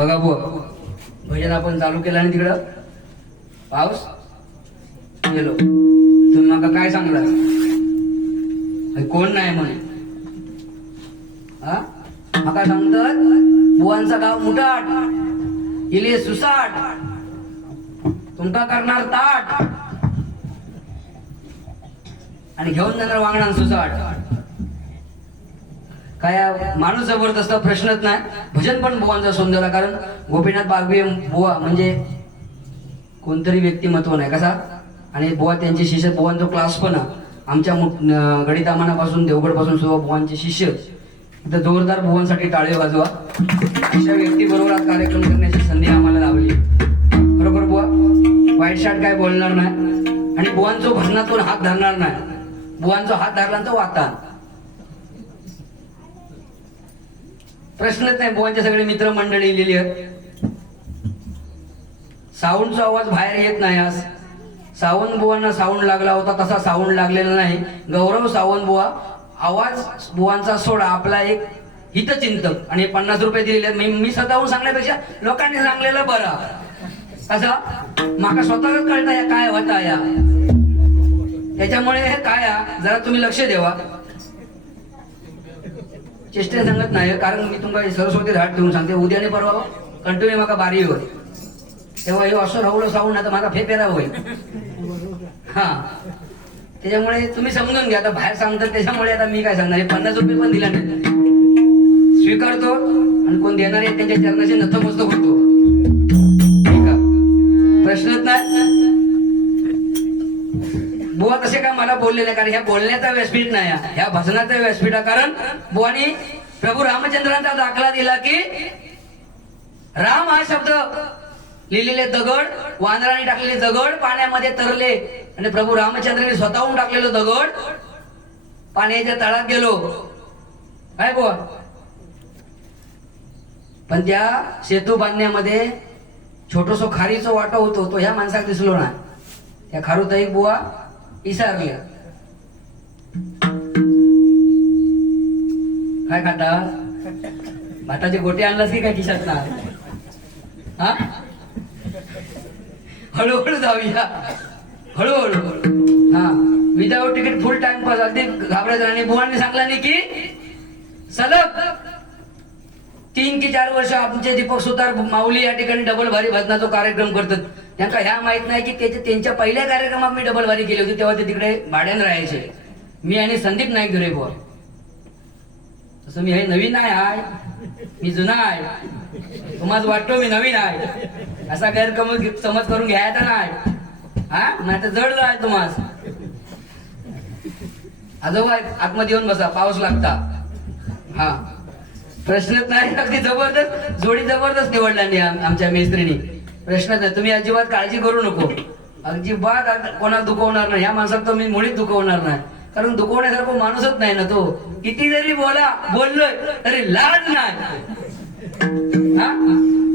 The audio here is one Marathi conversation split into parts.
बघा बुवा. भजन आपण चालू केलं आणि तिकडं पाऊस गेलो. तुम्ही माका काय सांगला कोण नाही म्हणे? हा? माका सांगतात बुवांचा गाव मुठाट इले सुसाट तुमका करणार ताट. आणि घेऊन जाणार वांगणार सुसाट. काय माणूस जबरदस्त प्रश्नच नाही. भजन पण बुवांचा सोंदला कारण गोपीनाथ बागवे बुवा म्हणजे कोणतरी व्यक्तिमत्व नाही कसा? आणि बुवा त्यांचे शिष्य बुवांचा क्लास पण आमच्या गणितामानापासून देवगडपासून सुद्धा बुवांचे शिष्य. तर जोरदार बुवांसाठी टाळे वाजवा. अशा व्यक्तीबरोबर आज कार्यक्रम करण्याची संधी आम्हाला लावली बरोबर बुवा वाईट शाट काय बोलणार नाही. आणि बुवांचो भजनातून हात धरणार नाही. बुवांचा हात धरला तर वाता प्रश्नच नाही बुवांचे सगळे मित्र मंडळी लिहिली आहेत. साऊंडचा आवाज बाहेर येत नाही आज. सावंत बुवांना साऊंड लागला होता तसा साऊंड लागलेला नाही. गौरव सावंत बुवा आवाज बुवांचा सोडा आपला एक हितचिंतक. आणि पन्नास रुपये दिलेले आहेत. मी मी स्वतःहून सांगण्यापेक्षा लोकांनी सांगलेलं बरं. कसं माका स्वतःच कळता या काय होता या. त्याच्यामुळे हे काय जरा तुम्ही लक्ष देवा. चेष्टे सांगत नाही कारण मी तुमका सरस्वती धाट देऊन सांगते. उद्या आणि परवा कंटिन्यू माका बारी होय तेव्हा हे असं राहुलं ना आता माझा फेपेरा होईल. हा. त्याच्यामुळे तुम्ही समजून घ्या आता बाहेर सांगतात त्याच्यामुळे आता मी काय सांगणार? हे पन्नास रुपये पण दिला नाही. स्वीकारतो आणि कोण देणार आहे त्यांच्या चरणाचे नतमस्तक होतो. ठीक आहे? प्रश्नच नाही. बुवा तसे काय मला बोललेले कारण ह्या बोलण्याचा व्यासपीठ नाही ह्या भजनाचा व्यासपीठ आहे. कारण बुवानी प्रभू रामचंद्रांचा दाखला दिला की राम हा शब्द लिहिलेले दगड वानराने टाकलेले दगड पाण्यामध्ये तरले. आणि प्रभू रामचंद्राने स्वतःहून टाकलेलं दगड पाण्याच्या तळात गेलो. काय बुवा? पण त्या सेतू बांधण्यामध्ये छोटस खारीचं वाटा होतो तो ह्या माणसाला दिसलो ना त्या खारुताई बुवा इसारल्या काय खाता? भाताचे गोटे आणलास की काय खिशात ना हा? हळूहळू जाऊया. हळूहळू. हा. Without ticket full time pass अगदी घाबरायचं आणि बुवांनी सांगला नाही की सलग तीन की चार वर्ष आमचे दीपक सुतार माऊली या ठिकाणी डबल भारी भजनाचा कार्यक्रम करतात. त्यांना ह्या माहीत नाही की त्याच्या त्यांच्या पहिल्या कार्यक्रमात मी डबल भारी केली होती तेव्हा ते तिकडे भाड्यानं राहायचे. मी आणि संदीप नाईक धुरे तसं मी हे नवीन आहे हाय मी जुना आहे. तुम्हाला वाटतो मी नवीन आहे. असा गैरकमज समज करून घ्यायचा नाही. हा? नाही तर जड आहे तुम्हाला आजोबा आतमध्ये येऊन बसा पाऊस लागता. हा. प्रश्नच नाही अगदी जबरदस्त जोडी जबरदस्त निवडला आमच्या मेस्त्रीनी. प्रश्नच नाही. तुम्ही अजिबात काळजी करू नको. अजिबात कोणाला दुखवणार नाही. ह्या माणसाला तर मी मुळीच दुखवणार नाही. कारण दुखवण्यासारखं माणूसच नाही ना तो. किती जरी बोला बोललोय तरी लाज नाही. हा?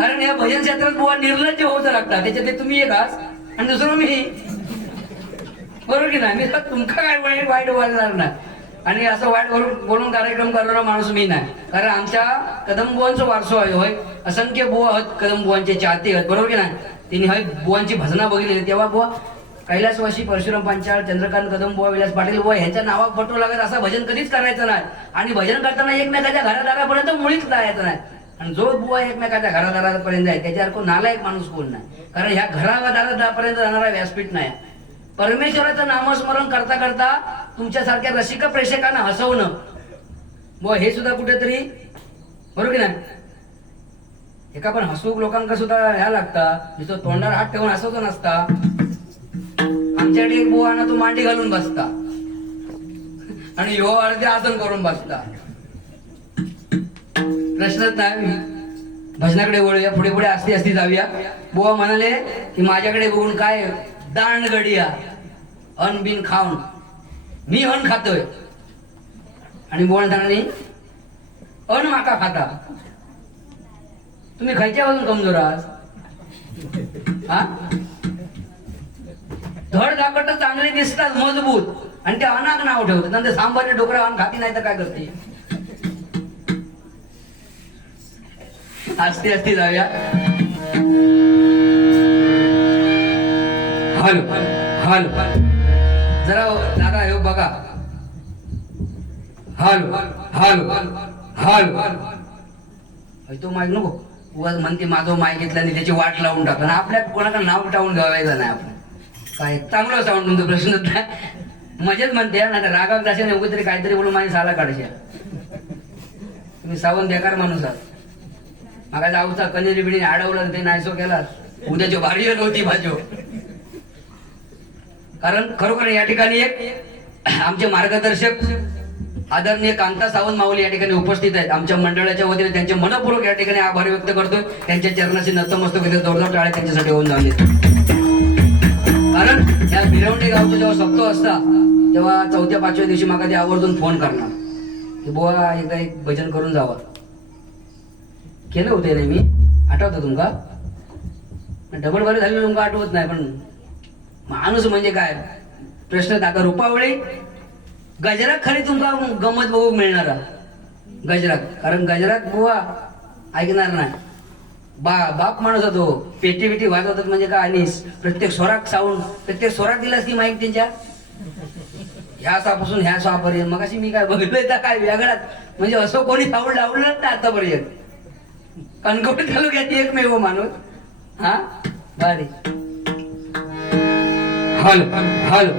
कारण या भजन क्षेत्रात बुवा निर्लज्ज होत लागतात त्याच्यात तुम्ही एक आहात आणि दुसरं मी. बरोबर की नाही? मी तुमका काय वाईट वाईट बोलणार नाही. आणि असं वाईट बोलून बोलून कार्यक्रम करणारा माणूस मी नाही. कारण आमच्या कदमबुवांचा वारसो आहे होय. असंख्य बुवा आहेत कदमबुवांचे चाहते आहेत बरोबर की नाही? त्यांनी हय बुवांची भजना बघितली. तेव्हा बुवा कैलासवासी परशुराम पांचाळ चंद्रकांत कदम बुवा विलास पाटील बुवा ह्यांच्या नावात पटू लागत असं भजन कधीच करायचं नाही. आणि भजन करताना एकमेकाच्या घरादारापर्यंत मुळीच जायचं नाही. आणि जो बुवा एकमेकाच्या घरादारापर्यंत जाईल त्याच्यासारखं नालायक माणूस कोण नाही? कारण ह्या घरादारापर्यंत जाणारा व्यासपीठ नाही. परमेश्वराचं नामस्मरण करता करता तुमच्यासारख्या रसिक प्रेक्षकांना हसवणं. व हे सुद्धा कुठेतरी बरोबर की नाही? एका पण हसूक लोकांका सुद्धा ह्या लागता. नुसतं तोंडावर हात ठेवून हसवतो नसता. आमच्याकडे एक बुवा ना तो मांडी घालून बसता. आणि यो अर्धे आसन करून बसता. प्रश्नच नाही. भजनाकडे वळूया पुढे पुढे असती असती जाऊया. बुवा म्हणाले की माझ्याकडे बघून काय दांडगडिया अन बिन खाऊन. मी अन खातोय. आणि बुवा अन माका खाता. तुम्ही खायच्या बाजून कमजोर आहात? हा? धड धाकट चांगले दिसतात मजबूत. आणि ते अनाक नाव ठेवतात. नंतर सांबारे डोकरा अन्न खाती नाही तर काय करते असते असते जाऊया. Hello hello. जरा दादा हे बघा. Hello hello hello. तो माईक नको. उगाच म्हणते माझं माईक घेतला आणि त्याची वाट लावून टाका. आणि आपल्या कोणाला नाव टावून घ्यावायचं नाही आपण. काय चांगलं साऊंड तुमचं प्रश्न नाही मजेत म्हणते ना रागाव जाशे नाही तरी काहीतरी बोलून माझी साला काढशे तुम्ही सावंत बेकार माणूस आहात. मागा जाऊचा कनेरी बिडी अडवलं ते नाहीसो केला. उद्याची भारी होती भाजो. कारण खरोखर या ठिकाणी एक आमचे मार्गदर्शक आदरणीय कांता सावंत माऊली या ठिकाणी उपस्थित आहेत. आमच्या मंडळाच्या वतीने त्यांचे मनपूर्वक या ठिकाणी आभार व्यक्त करतोय. त्यांच्या चरणाशी नतमस्तक घेतो जोरदार टाळ्या त्यांच्यासाठी होऊन जाऊन कारण या भिरवंडी गावचा जेव्हा सप्तो असता तेव्हा चौथ्या पाचव्या दिवशी मला ते आवर्जून फोन करणार. की बुवा एकदा एक भजन करून जावं. केलं होते नाही मी? आठवतं तुमका? डबल बरे झाले तुमका आठवत नाही पण माणूस म्हणजे काय? प्रश्न आता रुपावळी गजरात खरी तुमका गमत बघू मिळणार. गजरात. कारण गजरात बुवा ऐकणार नाही. बा बाप माणूस होतो. पेटी बिटी वाजवतात म्हणजे काय? आणि प्रत्येक स्वरात साऊंड प्रत्येक स्वरात दिलास ती माहिती त्यांच्या? ह्या सापासून ह्या सापर्यंत मग अशी मी काय बघितलंय तर काय? व्यागडात म्हणजे असं कोणी साऊंड लावलं ना आतापर्यंत. कणकवली तालुक्यात एकमेव माणूस. हा? भारी. Hello hello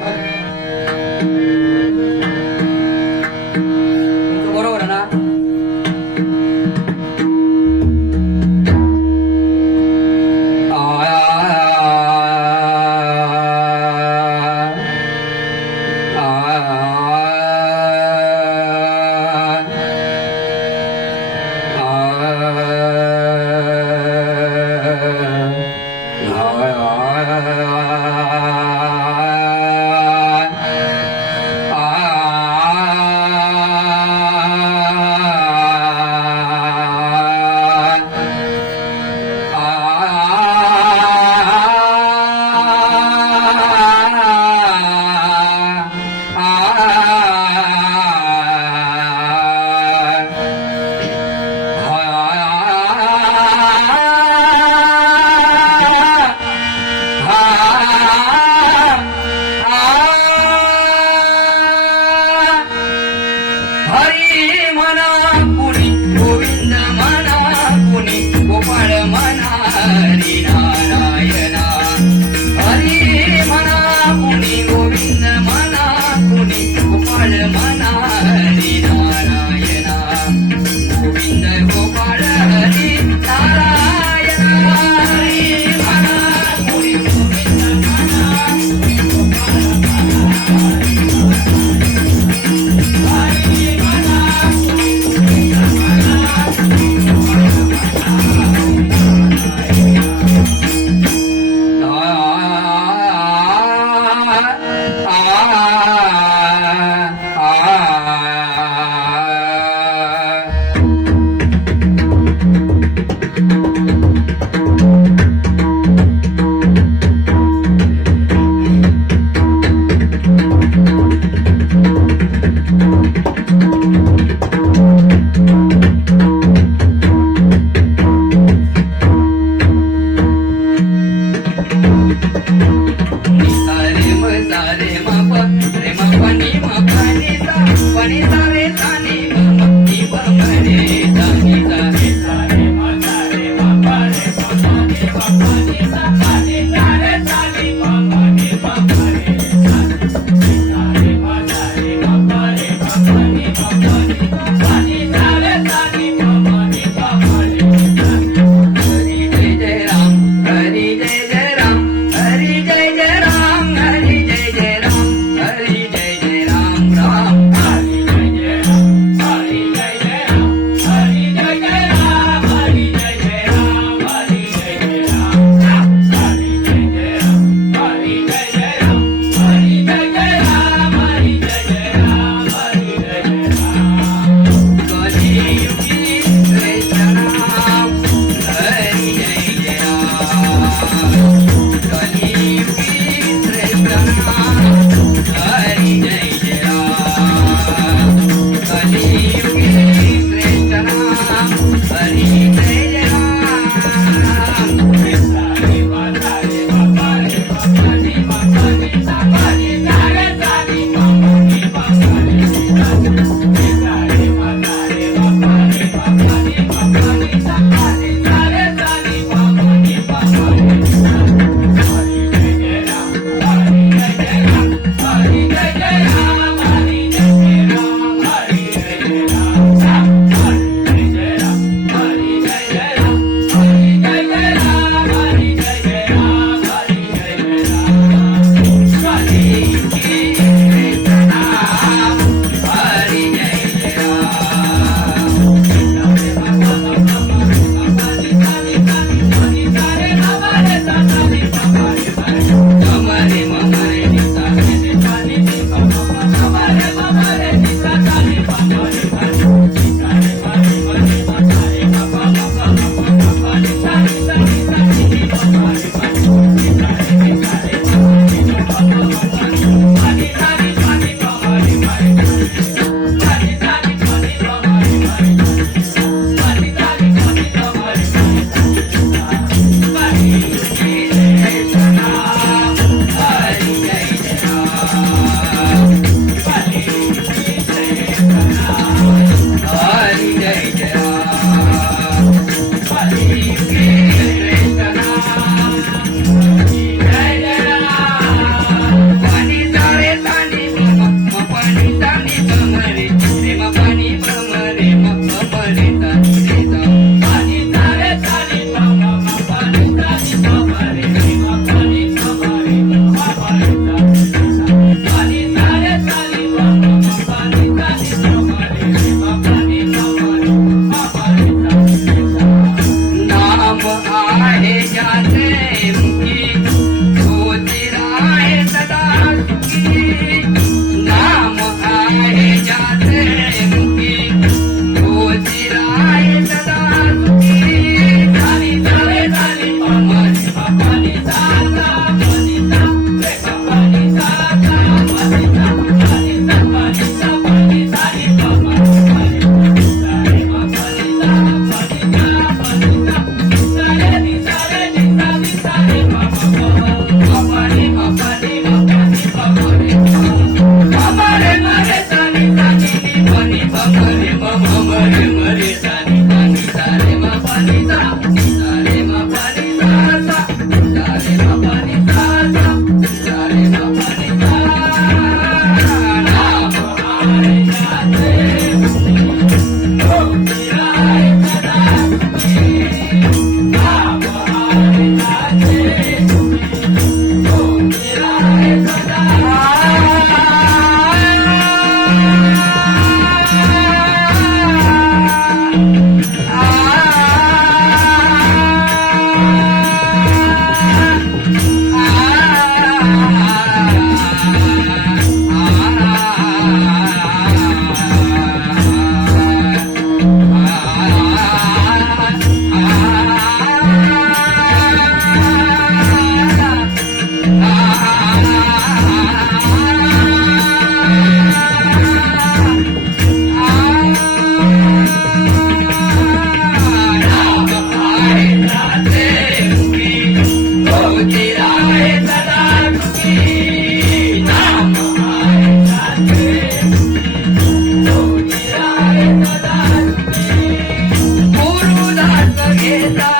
Yeah.